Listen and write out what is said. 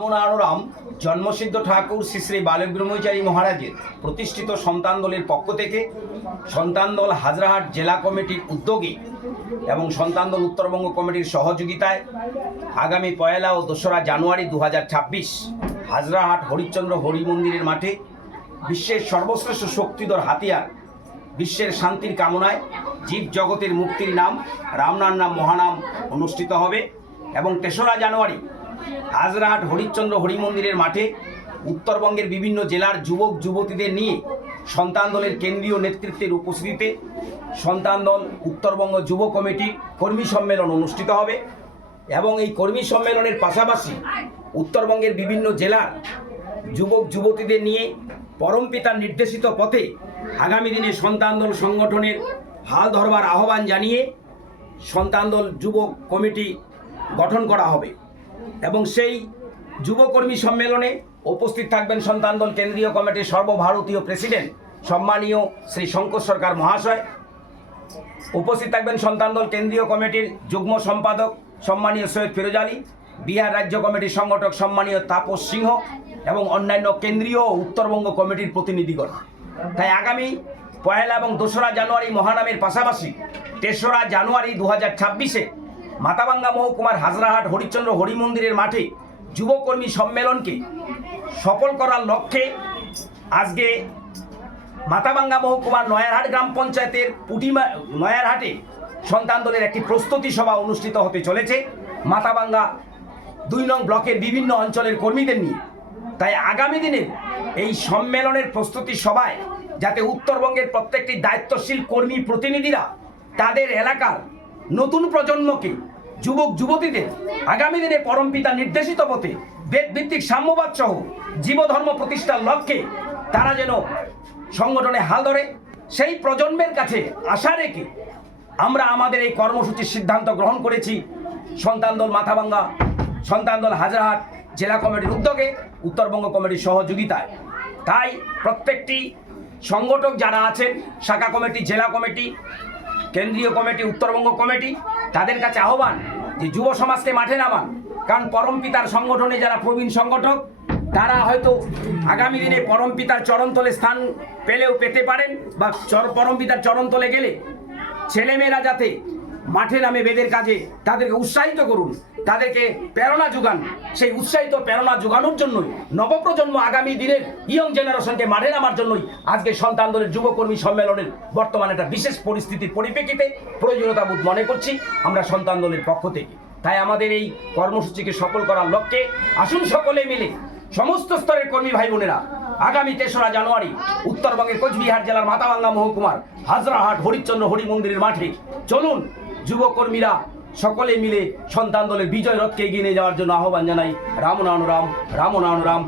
রামনারায়ণ জন্মসিদ্ধ ঠাকুর শ্রী শ্রী বালক ব্রহ্মচারী মহারাজের প্রতিষ্ঠিত সন্তান দলের পক্ষ থেকে সন্তান দল হাজরাহাট জেলা কমিটির উদ্যোগে এবং সন্তান দল উত্তরবঙ্গ কমিটির সহযোগিতায় আগামী পয়লা ও দোসরা জানুয়ারি দু হাজার ছাব্বিশ হাজরাহাট হরিশ্চন্দ্র হরি মন্দিরের মাঠে বিশ্বের সর্বশ্রেষ্ঠ শক্তিধর হাতিয়ার, বিশ্বের শান্তির কামনায় জীব জগতের মুক্তির নাম রামনার নাম মহানাম অনুষ্ঠিত হবে এবং তেসরা জানুয়ারি হাজরাহাট হরিশ্চন্দ্র হরি মন্দিরের মাঠে উত্তরবঙ্গের বিভিন্ন জেলার যুবক যুবতীদের নিয়ে সন্তান দলের কেন্দ্রীয় নেতৃত্বের উপস্থিতিতে সন্তান দল উত্তরবঙ্গ যুব কমিটির কর্মী সম্মেলন অনুষ্ঠিত হবে এবং এই কর্মী সম্মেলনের পাশাপাশি উত্তরবঙ্গের বিভিন্ন জেলার যুবক যুবতীদের নিয়ে পরমপিতার নির্দেশিত পথে আগামী দিনে সন্তান দল সংগঠনের হাল ধরবার আহ্বান জানিয়ে সন্তান দল যুবক কমিটি গঠন করা হবে। এবং সেই যুবকর্মী সম্মেলনে উপস্থিত থাকবেন সন্তান দল কেন্দ্রীয় কমিটির সর্বভারতীয় প্রেসিডেন্ট সম্মানীয় শ্রী শঙ্কর সরকার মহাশয়। উপস্থিত থাকবেন সন্তান দল কেন্দ্রীয় কমিটির যুগ্ম সম্পাদক সম্মানীয় সৈয়দ ফিরোজ আলী, বিহার রাজ্য কমিটির সংগঠক সম্মানীয় তাপস সিংহ এবং অন্যান্য কেন্দ্রীয় উত্তরবঙ্গ কমিটির প্রতিনিধিগণ। তাই আগামী পয়লা এবং দোসরা জানুয়ারি মহানামের পাশাপাশি তেসরা জানুয়ারি দু হাজার ছাব্বিশে মাথাভাঙ্গা মহকুমার হাজরাহাট হরিশ্চন্দ্র হরি মন্দিরের মাঠে যুবকর্মী সম্মেলনকে সফল করার লক্ষ্যে আজকে মাথাভাঙ্গা মহকুমার নয়ারহাট গ্রাম পঞ্চায়েতের পুটিমা, নয়ারহাটে সন্তান দলের একটি প্রস্তুতি সভা অনুষ্ঠিত হতে চলেছে। মাথাভাঙ্গা দুই নং ব্লকের বিভিন্ন অঞ্চলের কর্মীদের নিয়ে। তাই আগামী দিনের এই সম্মেলনের প্রস্তুতি সভায় যাতে উত্তরবঙ্গের প্রত্যেকটি দায়িত্বশীল কর্মী প্রতিনিধিরা তাদের এলাকার নতুন প্রজন্মকে, যুবক, যুবতীদের আগামী দিনে পরমপিতা নির্দেশিত পথে বেদভিত্তিক সাম্যবাদ সহ জীবধর্ম প্রতিষ্ঠার লক্ষ্যে তারা যেন সংগঠনে হাল ধরে, সেই প্রজন্মের কাছে আশা রেখে আমরা আমাদের এই কর্মসূচির সিদ্ধান্ত গ্রহণ করেছি। সন্তান দল মাথাভাঙ্গা, সন্তান দল হাজারহাট জেলা কমিটির উদ্যোগে, উত্তরবঙ্গ কমিটির সহযোগিতায়। তাই প্রত্যেকটি সংগঠক যারা আছেন, শাখা কমিটি, জেলা কমিটি কেন্দ্রীয় কমিটি, উত্তরবঙ্গ কমিটি, তাদের কাছে আহ্বান যে যুব সমাজকে মাঠে নামান। কারণ পরমপিতার সংগঠনে যারা প্রবীণ সংগঠক, তারা হয়তো আগামী দিনে পরম পিতার চরণতলে স্থান পেলেও পেতে পারেন বা চর পরমপিতার চরণতলে গেলে ছেলেমেয়েরা যাতে মাঠে নামে বেদের কাজে তাদেরকে উৎসাহিত করুন, তাদেরকে প্রেরণা যোগান। সেই উৎসাহিত প্রেরণা যোগানোর জন্যই নবপ্রজন্ম আগামী দিনের ইয়ং জেনারেশনকে মাঠে নামার জন্যই আজকে সন্তান দলের যুবকর্মী সম্মেলনের বর্তমানে একটা বিশেষ পরিস্থিতির পরিপ্রেক্ষিতে প্রয়োজনীয়তা বোধ মনে করছি আমরা সন্তান দলের পক্ষ থেকে। তাই আমাদের এই কর্মসূচিকে সফল করার লক্ষ্যে আসুন সকলে মিলে সমস্ত স্তরের কর্মী ভাই বোনেরা, আগামী তেসরা জানুয়ারি উত্তরবঙ্গের কোচবিহার জেলার মাথাভাঙ্গা মহকুমার হাজরাহাট হরিচন্দ্র হরি মন্দিরের মাঠে চলুন যুবকর্মীরা সকলে মিলে সন্তান দলের বিজয় রথকে এগিয়ে নিয়ে যাওয়ার জন্য আহ্বান জানাই। রাম নানুরাম রাম নানুরাম রাম